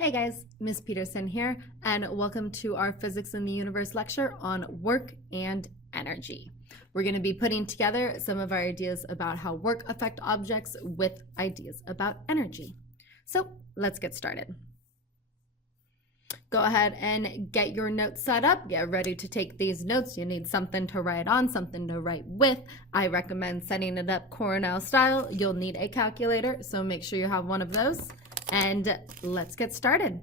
Hey guys, Ms. Peterson here, and welcome to our Physics in the Universe lecture on work and energy. We're going to be putting together some of our ideas about how work affects objects with ideas about energy. So let's get started. Go ahead and get your notes set up. Get ready to take these notes. You need something to write on, something to write with. I recommend setting it up Cornell style. You'll need a calculator, so make sure you have one of those. And let's get started.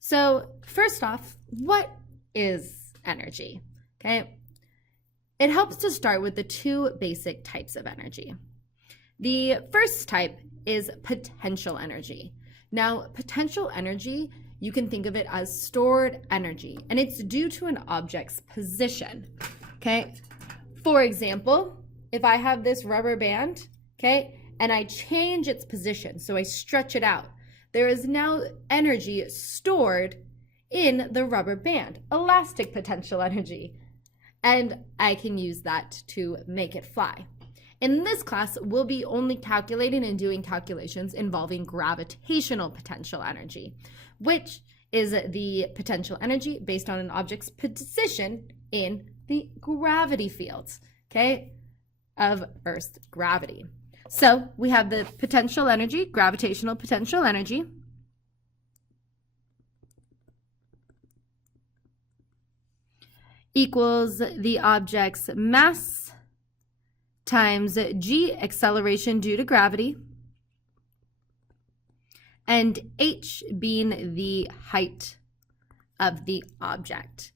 So first off, what is energy? Okay, it helps to start with the two basic types of energy. The first type is potential energy. Now, potential energy, you can think of it as stored energy, and it's due to an object's position. Okay, for example, if I have this rubber band, okay, and I change its position, so I stretch it out, there is now energy stored in the rubber band, elastic potential energy, and I can use that to make it fly. In this class, we'll be only calculating and doing calculations involving gravitational potential energy, which is the potential energy based on an object's position in the gravity fields, okay, of Earth's gravity. So we have the potential energy, gravitational potential energy, equals the object's mass times g, acceleration due to gravity, and h being the height of the object.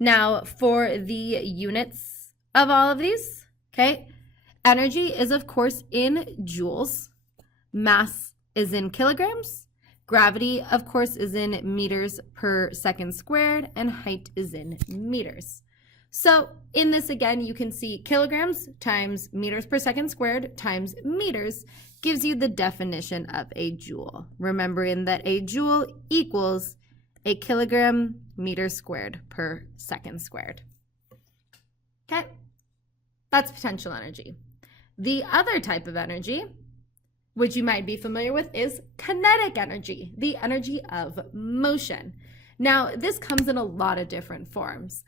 Now for the units of all of these, okay, energy is, of course, in joules, mass is in kilograms, gravity, of course, is in meters per second squared, and height is in meters. So in this, again, you can see kilograms times meters per second squared times meters gives you the definition of a joule, remembering that a joule equals a kilogram meter squared per second squared. Okay, that's potential energy. The other type of energy, which you might be familiar with, is kinetic energy, the energy of motion. Now, this comes in a lot of different forms.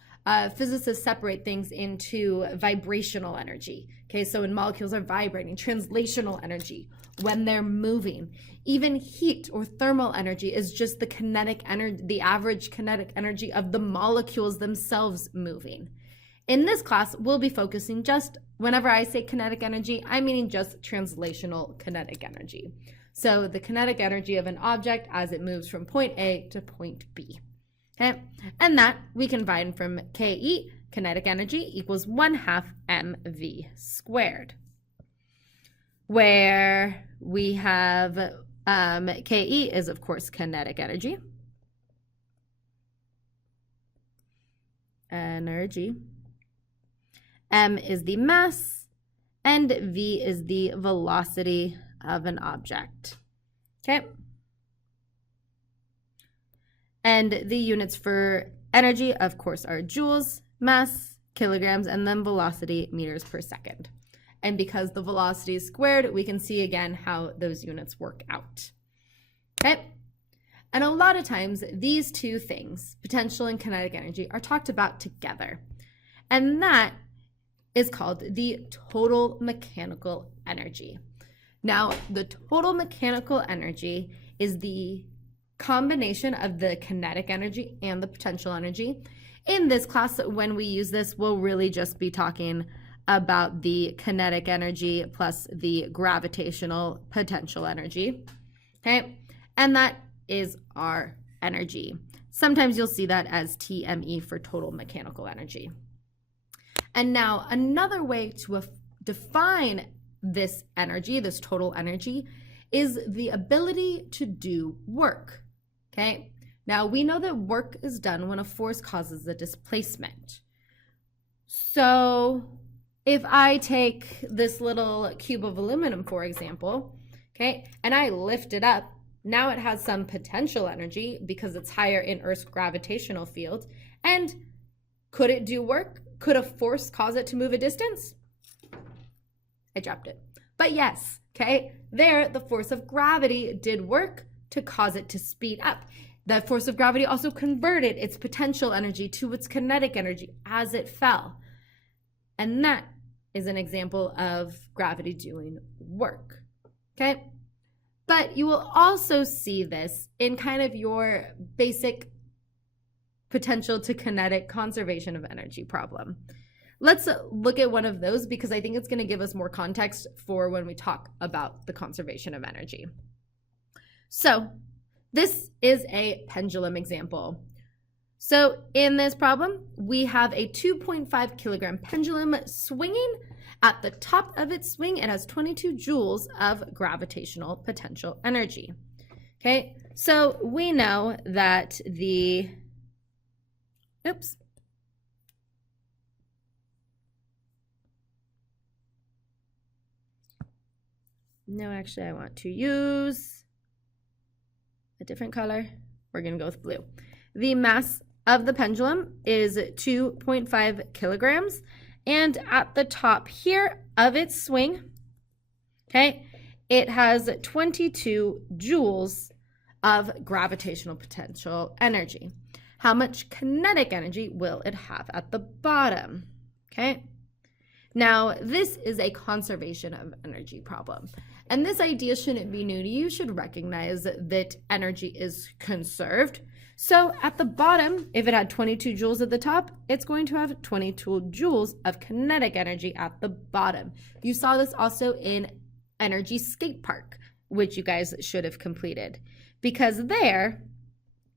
Physicists separate things into vibrational energy. Okay, so when molecules are vibrating, translational energy, when they're moving. Even heat or thermal energy is just the kinetic energy, the average kinetic energy of the molecules themselves moving. In this class, we'll be focusing just, whenever I say kinetic energy, I'm meaning just translational kinetic energy. So the kinetic energy of an object as it moves from point A to point B. Okay, and that we can find from KE, kinetic energy, equals 1/2 mv squared, where we have KE is, of course, kinetic energy. M is the mass, and V is the velocity of an object. Okay. And the units for energy, of course, are joules, mass, kilograms, and then velocity, meters per second. And because the velocity is squared, we can see again how those units work out. Okay. And a lot of times, these two things, potential and kinetic energy, are talked about together. And that is called the total mechanical energy. Now, the total mechanical energy is the combination of the kinetic energy and the potential energy. In this class, when we use this, we'll really just be talking about the kinetic energy plus the gravitational potential energy. Okay, and that is our energy. Sometimes you'll see that as TME for total mechanical energy. And now another way to define this energy, this total energy, is the ability to do work. Okay, now we know that work is done when a force causes a displacement. So if I take this little cube of aluminum, for example, okay, and I lift it up, now it has some potential energy because it's higher in Earth's gravitational field. And could it do work? Could a force cause it to move a distance? I dropped it. But yes, okay, there the force of gravity did work to cause it to speed up. The force of gravity also converted its potential energy to its kinetic energy as it fell. And that is an example of gravity doing work, okay? But you will also see this in kind of your basic potential to kinetic conservation of energy problem. Let's look at one of those because I think it's going to give us more context for when we talk about the conservation of energy. So this is a pendulum example. So in this problem, we have a 2.5 kilogram pendulum swinging. At the top of its swing, it has 22 joules of gravitational potential energy. Okay, so we know that the, no, actually I want to use a different color. We're gonna go with blue. The mass of the pendulum is 2.5 kilograms. And at the top here of its swing, okay, it has 22 joules of gravitational potential energy. How much kinetic energy will it have at the bottom? Okay. Now, this is a conservation of energy problem. And this idea shouldn't be new to you. You should recognize that energy is conserved. So at the bottom, if it had 22 joules at the top, it's going to have 22 joules of kinetic energy at the bottom. You saw this also in Energy Skate Park, which you guys should have completed. Because here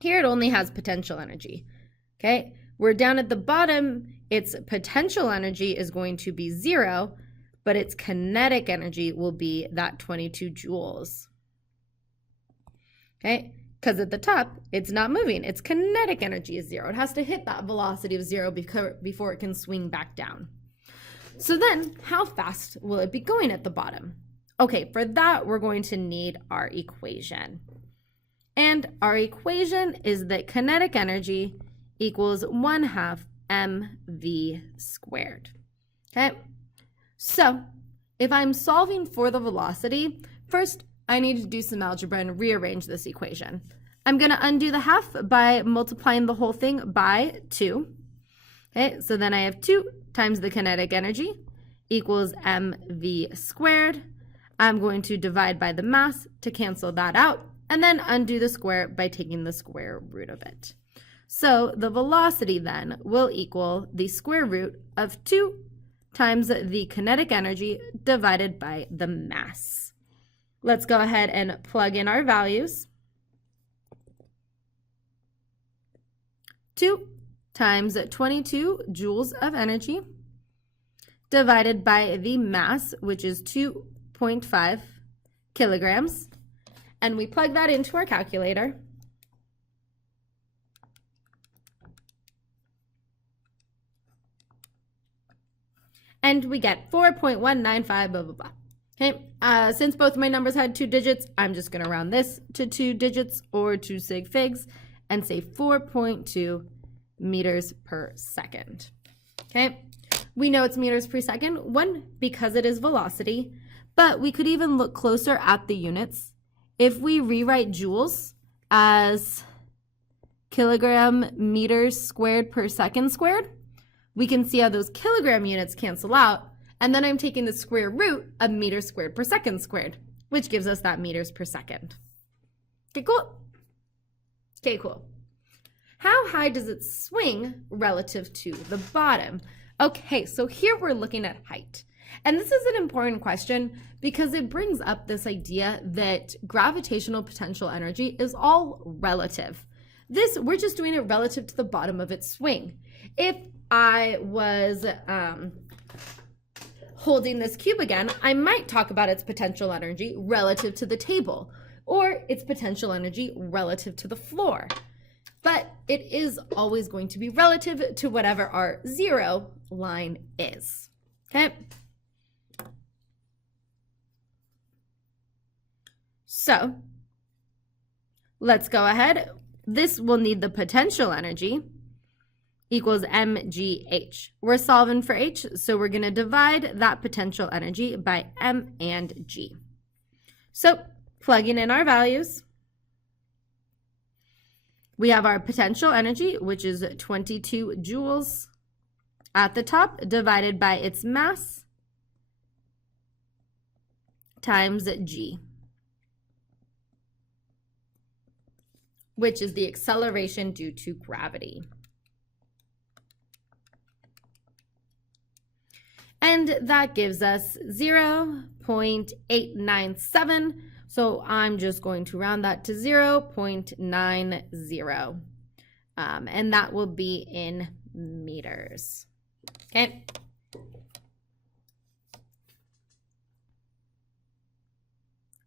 it only has potential energy, okay? We're down at the bottom, its potential energy is going to be 0, but its kinetic energy will be that 22 joules, okay? Because at the top, it's not moving. Its kinetic energy is 0. It has to hit that velocity of 0 before it can swing back down. So then, how fast will it be going at the bottom? Okay, for that, we're going to need our equation. And our equation is that kinetic energy equals 1/2 mv squared. Okay, so if I'm solving for the velocity, first, I need to do some algebra and rearrange this equation. I'm going to undo the half by multiplying the whole thing by 2. Okay, so then I have 2 times the kinetic energy equals mv squared. I'm going to divide by the mass to cancel that out, and then undo the square by taking the square root of it. So the velocity then will equal the square root of 2 times the kinetic energy divided by the mass. Let's go ahead and plug in our values. 2 times 22 joules of energy divided by the mass, which is 2.5 kilograms. And we plug that into our calculator. And we get 4.195, blah, blah, blah. Okay, since both of my numbers had 2 digits, I'm just going to round this to 2 digits or 2 sig figs and say 4.2 meters per second. Okay, we know it's meters per second, one, because it is velocity, but we could even look closer at the units. If we rewrite joules as kilogram meters squared per second squared, we can see how those kilogram units cancel out. And then I'm taking the square root of meters squared per second squared, which gives us that meters per second. Okay, cool. Okay, cool. How high does it swing relative to the bottom? Okay, so here we're looking at height. And this is an important question because it brings up this idea that gravitational potential energy is all relative. We're just doing it relative to the bottom of its swing. If I was holding this cube again, I might talk about its potential energy relative to the table or its potential energy relative to the floor. But it is always going to be relative to whatever our 0 line is. Okay? So let's go ahead. This will need the potential energy equals mgh. We're solving for h, so we're going to divide that potential energy by m and g. So plugging in our values, we have our potential energy, which is 22 joules at the top, divided by its mass times g, which is the acceleration due to gravity. And that gives us 0.897. So I'm just going to round that to 0.90. And that will be in meters. Okay.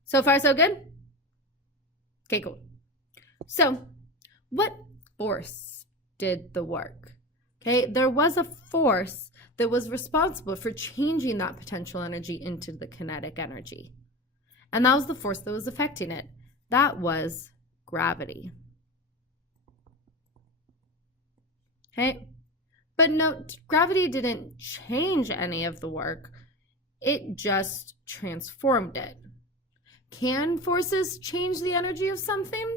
So far, so good? Okay, cool. So what force did the work? Okay, there was a force that was responsible for changing that potential energy into the kinetic energy. And that was the force that was affecting it. That was gravity. Okay, but note, gravity didn't change any of the work. It just transformed it. Can forces change the energy of something?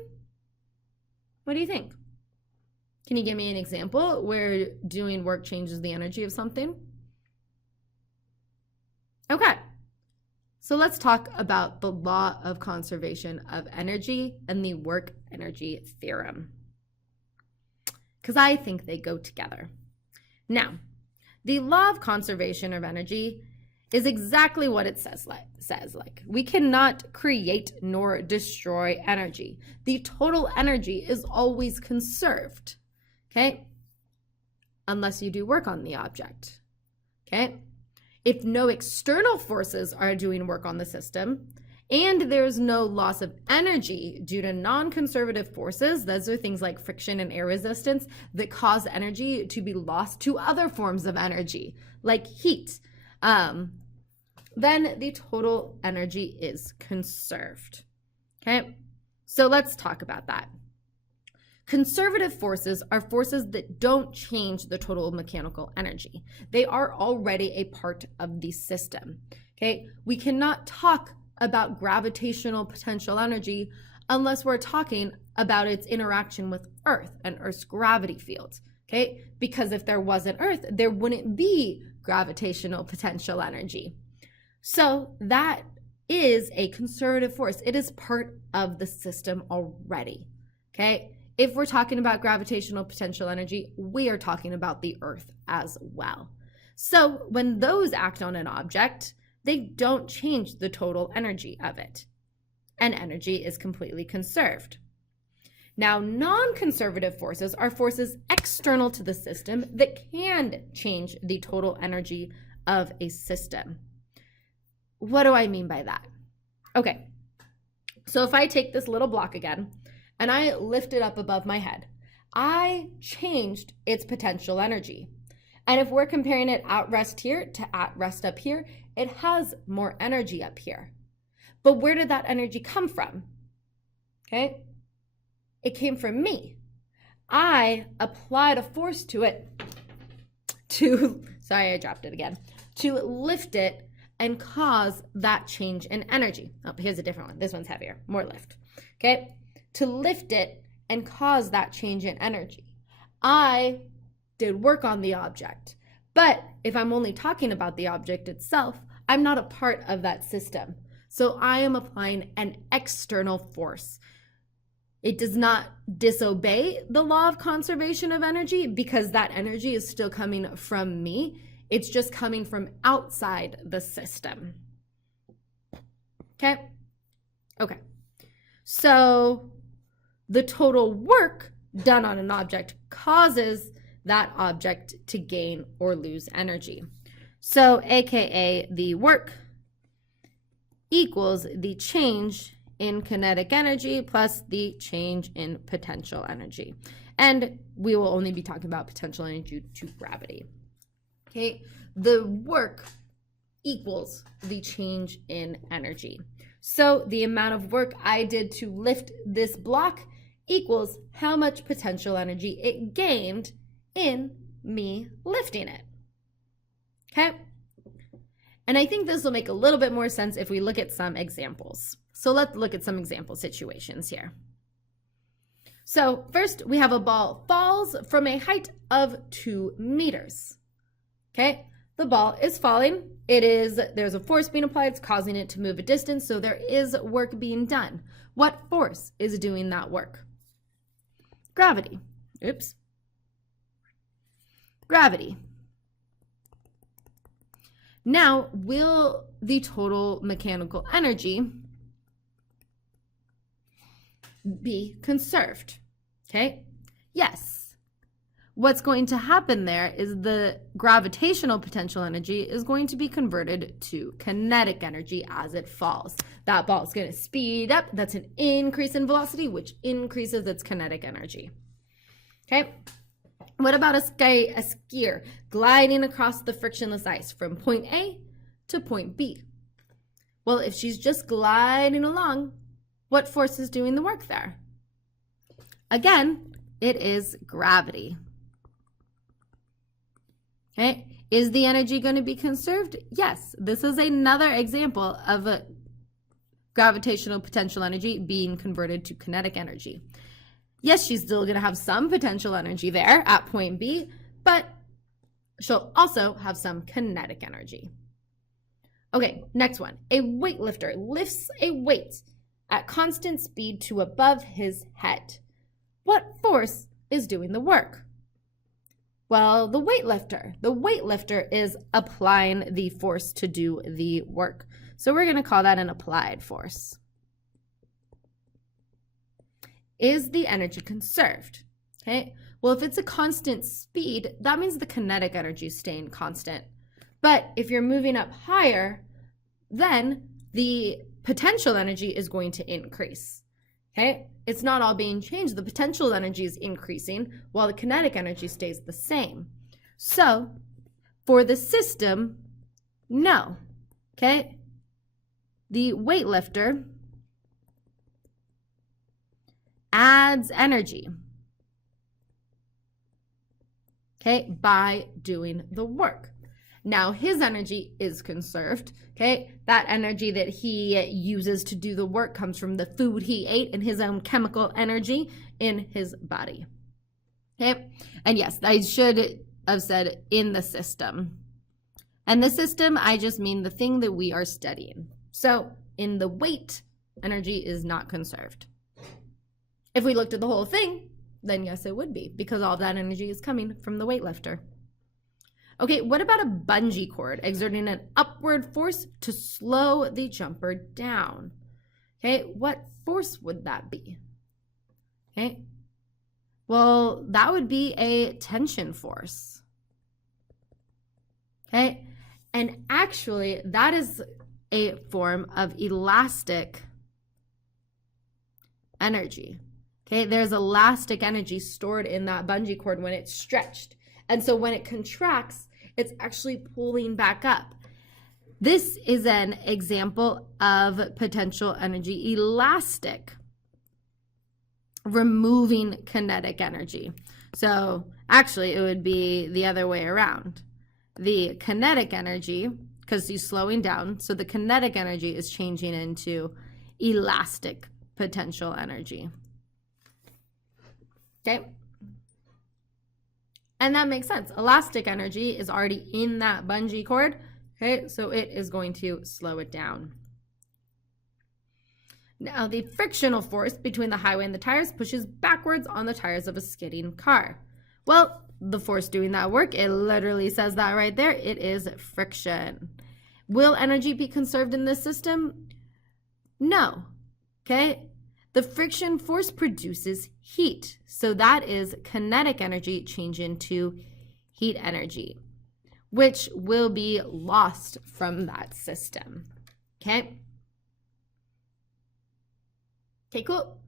What do you think? Can you give me an example where doing work changes the energy of something? Okay, so let's talk about the law of conservation of energy and the work energy theorem, because I think they go together. Now, the law of conservation of energy is exactly what it says. We cannot create nor destroy energy. The total energy is always conserved. Okay, unless you do work on the object. Okay, if no external forces are doing work on the system and there's no loss of energy due to non-conservative forces, those are things like friction and air resistance that cause energy to be lost to other forms of energy like heat, then the total energy is conserved. Okay, so let's talk about that. Conservative forces are forces that don't change the total mechanical energy. They are already a part of the system. Okay, we cannot talk about gravitational potential energy unless we're talking about its interaction with Earth and Earth's gravity field. Okay, because if there wasn't Earth, there wouldn't be gravitational potential energy. So that is a conservative force. It is part of the system already. Okay. If we're talking about gravitational potential energy, we are talking about the Earth as well. So when those act on an object, they don't change the total energy of it, and energy is completely conserved. Now, non-conservative forces are forces external to the system that can change the total energy of a system. What do I mean by that? Okay, so if I take this little block again, and I lift it up above my head, I changed its potential energy. And if we're comparing it at rest here to at rest up here, it has more energy up here. But where did that energy come from? Okay, it came from me. I applied a force to it sorry, I dropped it again, to lift it and cause that change in energy. Oh, here's a different one. This one's heavier, more lift. Okay, to lift it and cause that change in energy. I did work on the object, but if I'm only talking about the object itself, I'm not a part of that system. So I am applying an external force. It does not disobey the law of conservation of energy because that energy is still coming from me. It's just coming from outside the system. Okay? Okay. So the total work done on an object causes that object to gain or lose energy. So AKA the work equals the change in kinetic energy plus the change in potential energy. And we will only be talking about potential energy due to gravity. Okay, the work equals the change in energy. So the amount of work I did to lift this block equals how much potential energy it gained in me lifting it. Okay? And I think this will make a little bit more sense if we look at some examples. So let's look at some example situations here. So first we have a ball falls from a height of 2 meters. Okay, the ball is falling. There's a force being applied. It's causing it to move a distance. So there is work being done. What force is doing that work? Gravity. Oops. Gravity. Now, will the total mechanical energy be conserved? Okay, yes. What's going to happen there is the gravitational potential energy is going to be converted to kinetic energy as it falls. That ball is going to speed up. That's an increase in velocity, which increases its kinetic energy. Okay. What about a skier gliding across the frictionless ice from point A to point B? Well, if she's just gliding along, what force is doing the work there? Again, it is gravity. Okay. Is the energy going to be conserved? Yes. This is another example of a gravitational potential energy being converted to kinetic energy. Yes, she's still going to have some potential energy there at point B, but she'll also have some kinetic energy. Okay, next one. A weightlifter lifts a weight at constant speed to above his head. What force is doing the work? Well, the weightlifter is applying the force to do the work. So we're going to call that an applied force. Is the energy conserved? Okay. Well, if it's a constant speed, that means the kinetic energy is staying constant. But if you're moving up higher, then the potential energy is going to increase. Okay. It's not all being changed. The potential energy is increasing while the kinetic energy stays the same. So for the system, no. Okay. The weightlifter adds energy, okay, by doing the work. Now his energy is conserved, okay? That energy that he uses to do the work comes from the food he ate and his own chemical energy in his body, okay? And yes, I should have said in the system. And the system, I just mean the thing that we are studying. So in the weight, energy is not conserved. If we looked at the whole thing, then yes, it would be, because all of that energy is coming from the weightlifter. Okay, what about a bungee cord exerting an upward force to slow the jumper down? Okay, what force would that be? Okay, well, that would be a tension force. Okay, and actually, that is a form of elastic energy. Okay, there's elastic energy stored in that bungee cord when it's stretched. And so when it contracts, it's actually pulling back up. This is an example of potential energy elastic, removing kinetic energy. So actually it would be the other way around. The kinetic energy, because he's slowing down, so the kinetic energy is changing into elastic potential energy. Okay, and that makes sense. Elastic energy is already in that bungee cord, okay, so it is going to slow it down. Now, the frictional force between the highway and the tires pushes backwards on the tires of a skidding car. Well, the force doing that work, it literally says that right there. It is friction. Will energy be conserved in this system? No, okay? The friction force produces heat. So that is kinetic energy change into heat energy, which will be lost from that system. Okay? Okay, cool.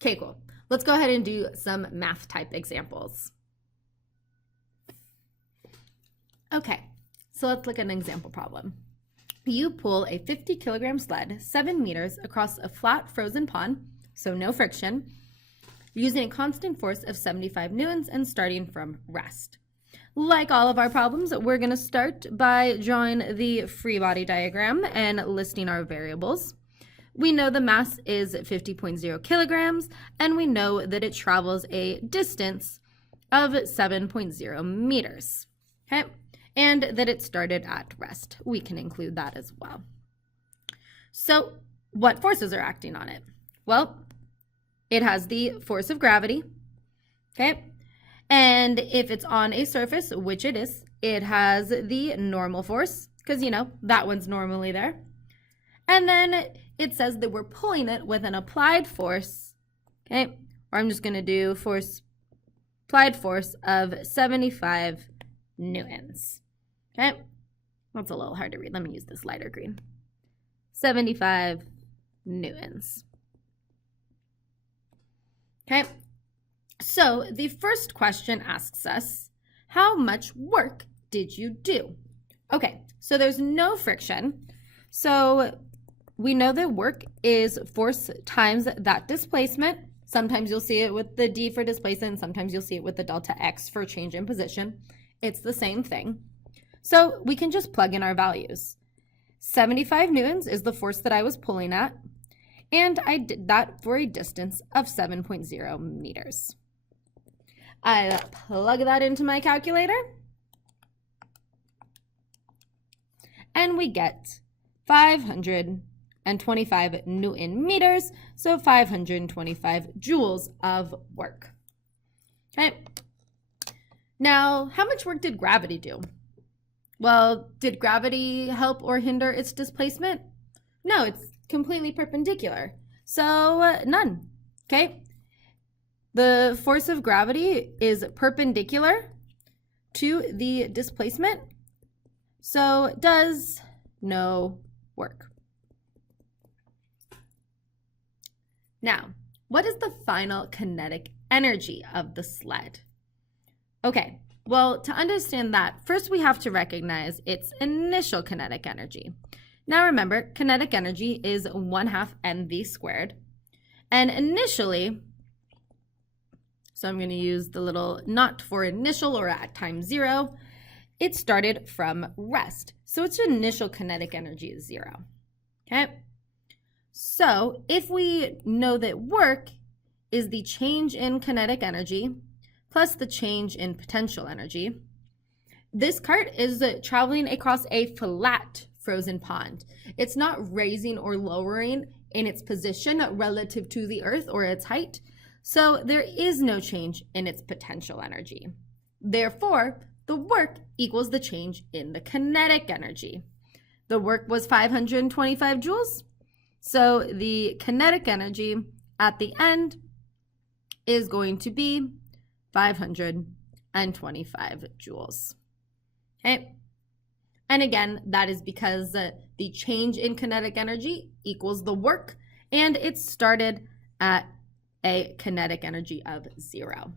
Okay, cool. Let's go ahead and do some math type examples. Okay, so let's look at an example problem. You pull a 50 kilogram sled 7 meters across a flat frozen pond, so no friction, using a constant force of 75 newtons and starting from rest. Like all of our problems, we're going to start by drawing the free body diagram and listing our variables. we know the mass is 50.0 kilograms, and we know that it travels a distance of 7.0 meters, okay? And that it started at rest. We can include that as well. So what forces are acting on it? Well, it has the force of gravity, okay? And if it's on a surface, which it is, it has the normal force, because, you know, that one's normally there. And then it says that we're pulling it with an applied force, okay? Or I'm just going to do applied force of 75 newtons, okay? That's a little hard to read. Let me use this lighter green. 75 newtons. Okay, so the first question asks us, how much work did you do? Okay, so there's no friction. So we know that work is force times that displacement. Sometimes you'll see it with the D for displacement, sometimes you'll see it with the delta X for change in position. It's the same thing. So we can just plug in our values. 75 newtons is the force that I was pulling at, and I did that for a distance of 7.0 meters. I plug that into my calculator, and we get 525 Newton meters, so 525 joules of work. Okay. Now, how much work did gravity do? Well, did gravity help or hinder its displacement? No, it's completely perpendicular, so none, okay? The force of gravity is perpendicular to the displacement, so it does no work. Now, what is the final kinetic energy of the sled? Okay, well, to understand that, first we have to recognize its initial kinetic energy. Now remember, kinetic energy is 1/2 mv squared. And initially, so I'm going to use the little not for initial or at time 0, it started from rest. So its initial kinetic energy is 0. Okay? So if we know that work is the change in kinetic energy plus the change in potential energy, this cart is traveling across a flat frozen pond. It's not raising or lowering in its position relative to the Earth or its height, so there is no change in its potential energy. Therefore, the work equals the change in the kinetic energy. The work was 525 joules, so the kinetic energy at the end is going to be 525 joules. Okay? And again, that is because the change in kinetic energy equals the work, and it started at a kinetic energy of 0.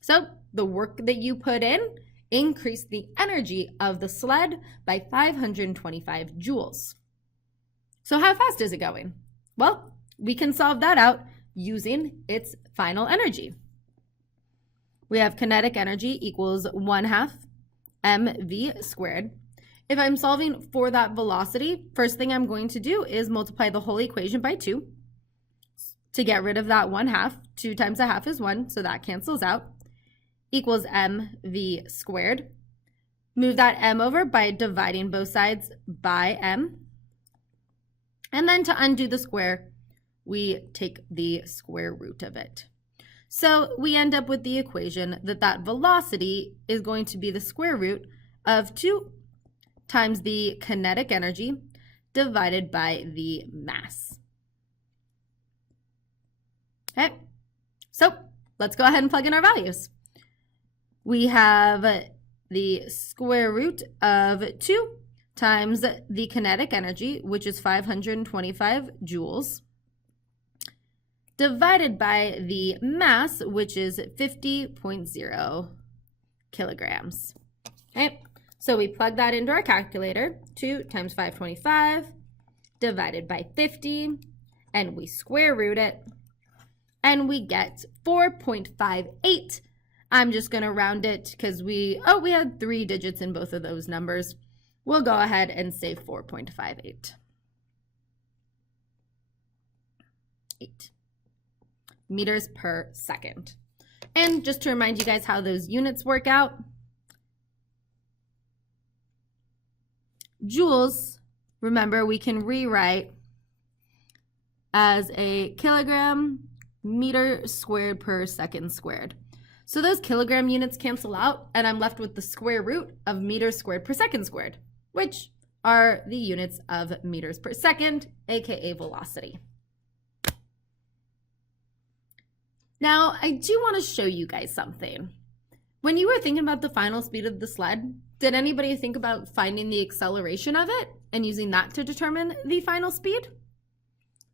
So the work that you put in increased the energy of the sled by 525 joules. So how fast is it going? Well, we can solve that out using its final energy. We have kinetic energy equals 1/2 mv squared. If I'm solving for that velocity, first thing I'm going to do is multiply the whole equation by 2 to get rid of that 1/2. 2 times 1/2 is 1, so that cancels out. Equals mv squared. Move that m over by dividing both sides by m. And then to undo the square, we take the square root of it. So we end up with the equation that velocity is going to be the square root of 2 times the kinetic energy divided by the mass. Okay, so let's go ahead and plug in our values. We have the square root of 2 times the kinetic energy, which is 525 joules, divided by the mass, which is 50.0 kilograms. Okay, so we plug that into our calculator. 2 times 525 divided by 50, and we square root it, and we get 4.58. I'm just going to round it because we had 3 digits in both of those numbers. We'll go ahead and say 4.58. 7.8 meters per second. And just to remind you guys how those units work out, joules, remember, we can rewrite as a kilogram meter squared per second squared. So those kilogram units cancel out, and I'm left with the square root of meters squared per second squared, which are the units of meters per second, aka velocity. Now, I do want to show you guys something. When you were thinking about the final speed of the sled, did anybody think about finding the acceleration of it and using that to determine the final speed?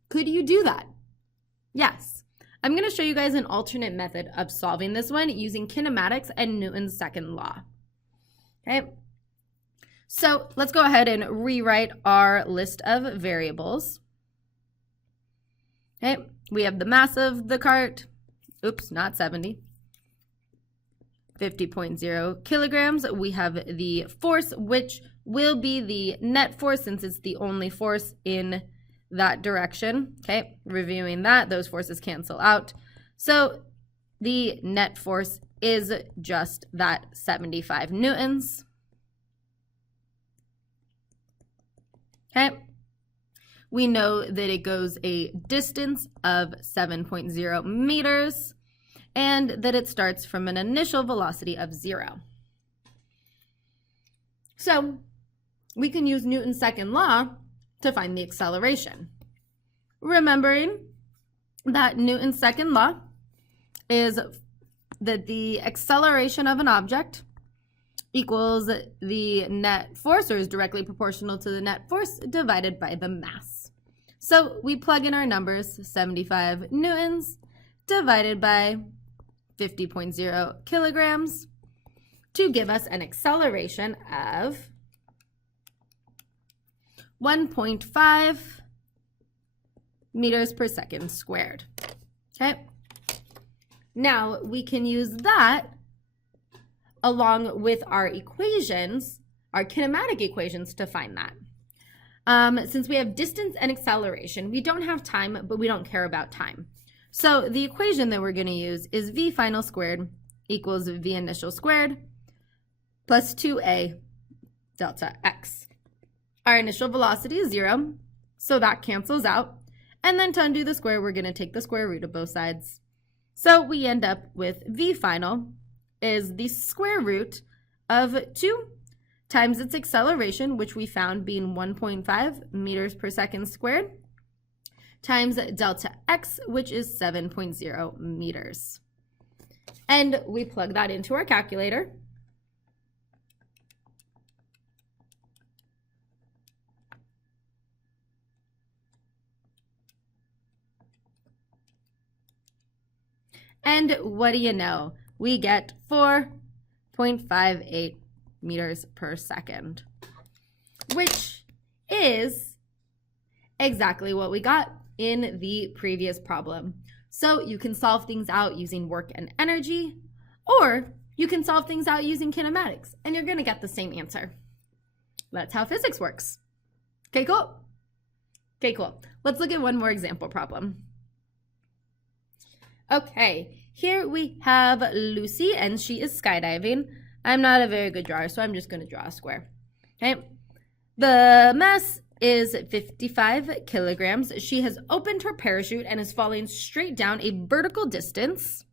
Could you do that? Yes. I'm going to show you guys an alternate method of solving this one using kinematics and Newton's second law. Okay. So let's go ahead and rewrite our list of variables. Okay. We have the mass of the cart. Oops, not 70. 50.0 kilograms. We have the force, which will be the net force since it's the only force in that direction. Okay, reviewing that, those forces cancel out. So the net force is just that 75 newtons. Okay, we know that it goes a distance of 7.0 meters and that it starts from an initial velocity of 0. So we can use Newton's second law to find the acceleration. Remembering that Newton's second law is that the acceleration of an object equals the net force, or is directly proportional to the net force, divided by the mass. So we plug in our numbers, 75 newtons divided by 50.0 kilograms to give us an acceleration of 1.5 meters per second squared. Okay. Now we can use that along with our equations, our kinematic equations, to find that. Since we have distance and acceleration, we don't have time, but we don't care about time. So the equation that we're going to use is v final squared equals v initial squared plus 2a delta x. Our initial velocity is 0, so that cancels out. And then to undo the square, we're going to take the square root of both sides. So we end up with v final is the square root of 2 times its acceleration, which we found being 1.5 meters per second squared, times delta x, which is 7.0 meters. And we plug that into our calculator. And what do you know? We get 4.58 meters per second, which is exactly what we got in the previous problem. So you can solve things out using work and energy, or you can solve things out using kinematics, and you're going to get the same answer. That's how physics works. Okay, cool. Okay, cool. Let's look at one more example problem. Okay, here we have Lucy, and she is skydiving. I'm not a very good drawer, so I'm just going to draw a square. Okay, the mass is 55 kilograms. She has opened her parachute and is falling straight down a vertical distance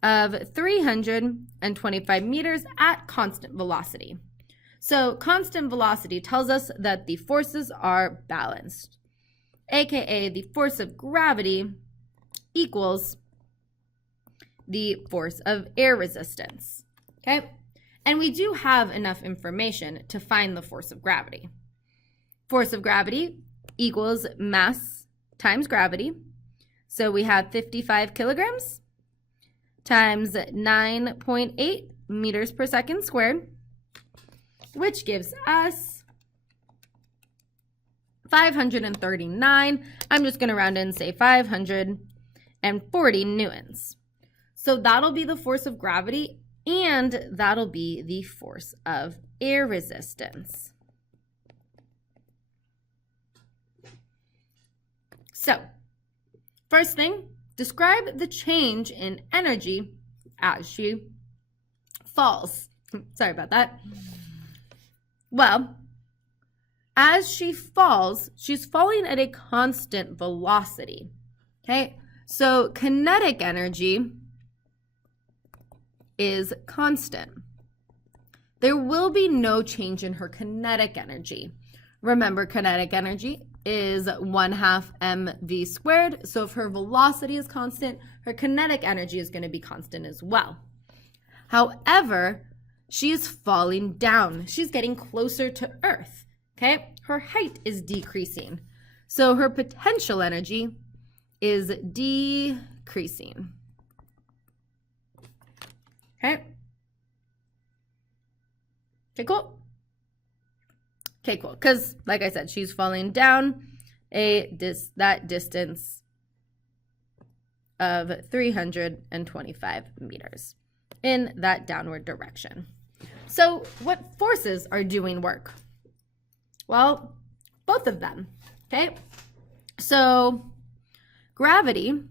of 325 meters at constant velocity. So constant velocity tells us that the forces are balanced, aka the force of gravity equals the force of air resistance. Okay, and we do have enough information to find the force of gravity. Force of gravity equals mass times gravity. So we have 55 kilograms times 9.8 meters per second squared, which gives us 539. I'm just going to round in and say 540 newtons. So that'll be the force of gravity, and that'll be the force of air resistance. So First thing, describe the change in energy as she falls. Sorry about that. Well, as she falls, she's falling at a constant velocity. Okay, so kinetic energy is constant. There will be no change in her kinetic energy. Remember, kinetic energy is 1/2 mv squared. So if her velocity is constant, her kinetic energy is going to be constant as well. However, she is falling down. She's getting closer to Earth. Okay, her height is decreasing. So her potential energy is decreasing. Okay. Okay, cool. Okay, cool. Because, like I said, she's falling down that distance of 325 meters in that downward direction. So what forces are doing work? Well, both of them. Okay. So gravity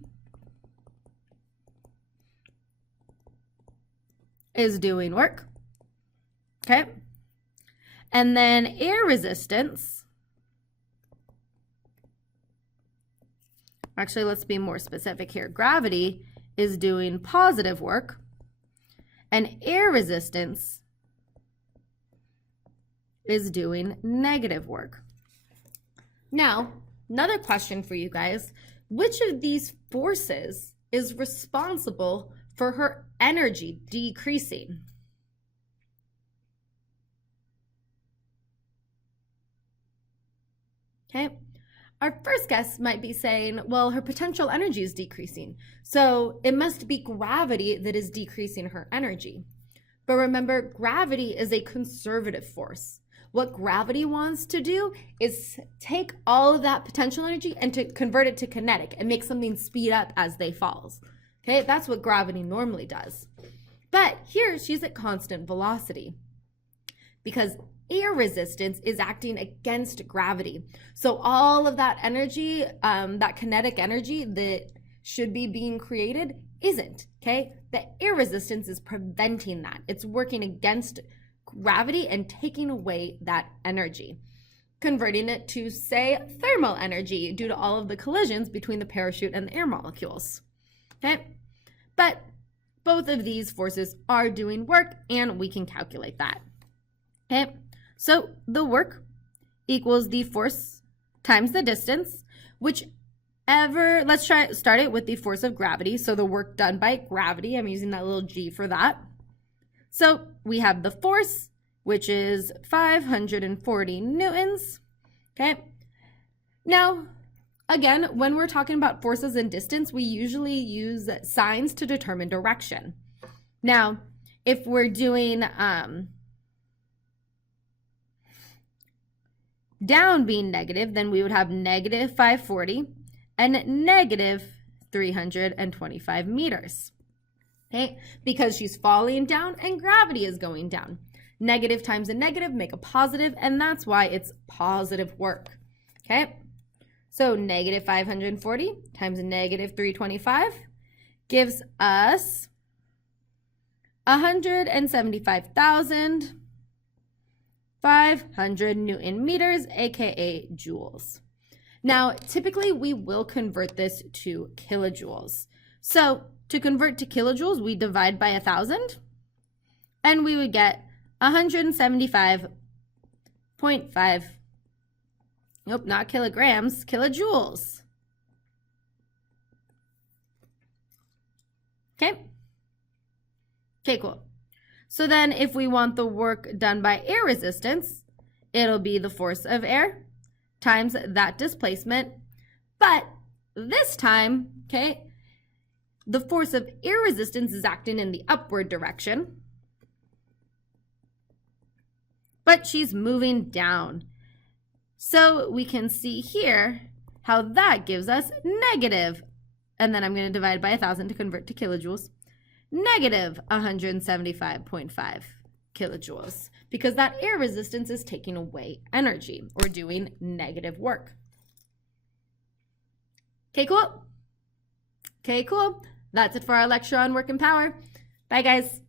is doing work. Okay. And then air resistance. Actually, let's be more specific here. Gravity is doing positive work, and air resistance is doing negative work. Now, another question for you guys. Which of these forces is responsible for her energy decreasing? Okay, our first guess might be saying, well, her potential energy is decreasing. So it must be gravity that is decreasing her energy. But remember, gravity is a conservative force. What gravity wants to do is take all of that potential energy and to convert it to kinetic and make something speed up as they falls. Okay, that's what gravity normally does. But here she's at constant velocity because air resistance is acting against gravity. So all of that energy, that kinetic energy that should be being created isn't, okay? The air resistance is preventing that. It's working against gravity and taking away that energy, converting it to, say, thermal energy due to all of the collisions between the parachute and the air molecules, okay? But both of these forces are doing work and we can calculate that, okay? So the work equals the force times the distance, let's start it with the force of gravity. So the work done by gravity, I'm using that little g for that. So we have the force, which is 540 newtons, okay? Now, again, when we're talking about forces and distance, we usually use signs to determine direction. Now, if we're doing down being negative, then we would have negative 540 and negative 325 meters. Okay, because she's falling down and gravity is going down. Negative times a negative make a positive, and that's why it's positive work. Okay, so negative 540 times negative 325 gives us 175,500 Newton meters, aka joules. Now, typically we will convert this to kilojoules. So to convert to kilojoules, we divide by 1,000, and we would get 175.5, nope, not kilograms, kilojoules. Okay? Okay, cool. So then if we want the work done by air resistance, it'll be the force of air times that displacement. But this time, okay, the force of air resistance is acting in the upward direction, but she's moving down. So we can see here how that gives us negative, and then I'm going to divide by 1,000 to convert to kilojoules, negative 175.5 kilojoules, because that air resistance is taking away energy or doing negative work. Okay, cool. Okay, cool. That's it for our lecture on work and power. Bye, guys.